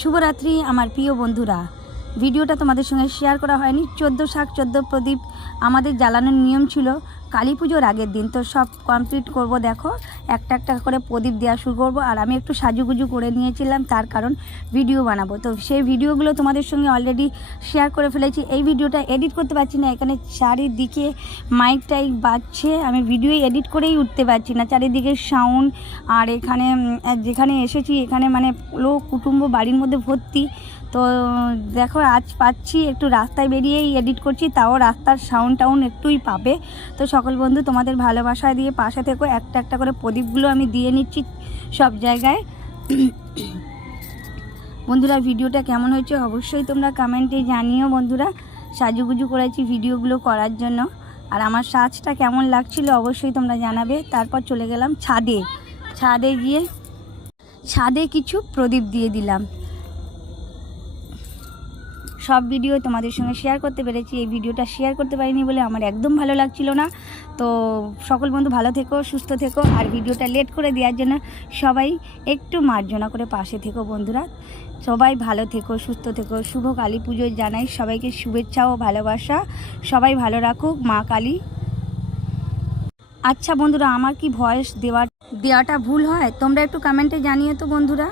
শুভরাত্রি আমার প্রিয় বন্ধুরা। ভিডিওটা তোমাদের সঙ্গে শেয়ার করা হয়নি। 14 শাক 14 প্রদীপ আমাদের জ্বালানোর নিয়ম ছিল কালী পুজোর আগের দিন। তো সব কমপ্লিট করব। দেখো একটা একটা করে প্রদীপ দেওয়া শুরু করব। আর আমি একটু সাজুগুজু করে নিয়েছিলাম, তার কারণ ভিডিও বানাবো। তো সেই ভিডিওগুলো তোমাদের সঙ্গে অলরেডি শেয়ার করে ফেলেছি। এই ভিডিওটা এডিট করতে পারছি না, এখানে চারিদিকে মাইক টাইক বাজছে, আমি ভিডিও এডিট করেই উঠতে পারছি না। চারিদিকে সাউন্ড, আর এখানে যেখানে এসেছি এখানে মানে লোক কুটুম্ব বাড়ির মধ্যে ভর্তি। তো দেখো আজ পাচ্ছি একটু রাস্তায় বেরিয়েই এডিট করছি, তাও রাস্তার সাউন্ড টাউন একটুই পাবে। তো সকল বন্ধু তোমাদের ভালোবাসা দিয়ে পাশে থেকো। একটা একটা করে প্রদীপগুলো আমি দিয়ে নিচ্ছি সব জায়গায়। বন্ধুরা ভিডিওটা কেমন হয়েছে অবশ্যই তোমরা কমেন্টে জানিও। বন্ধুরা সাজুগুজু করেছি ভিডিওগুলো করার জন্য, আর আমার সাজটা কেমন লাগছিল অবশ্যই তোমরা জানাবে। তারপর চলে গেলাম ছাদে গিয়ে ছাদে কিছু প্রদীপ দিয়ে দিলাম। সব ভিডিও তোমাদের সঙ্গে শেয়ার করতে পেরেছি, এই ভিডিওটা শেয়ার করতে পারিনি বলে আমার একদম ভালো লাগছিল না। তো সকল বন্ধু ভালো থেকো, সুস্থ থেকো। আর ভিডিওটা লেট করে দেওয়ার জন্য সবাই একটু মার্জনা করে পাশে থেকো। বন্ধুরা সবাই ভালো থেকো, সুস্থ থেকো। শুভ কালী পুজো জানাই সবাইকে শুভেচ্ছা ও ভালোবাসা। সবাই ভালো রাখুক মা কালী। আচ্ছা বন্ধুরা, আমার কি ভয়েস দেওয়াটা ভুল হয় তোমরা একটু কমেন্টে জানিয়ে তো বন্ধুরা।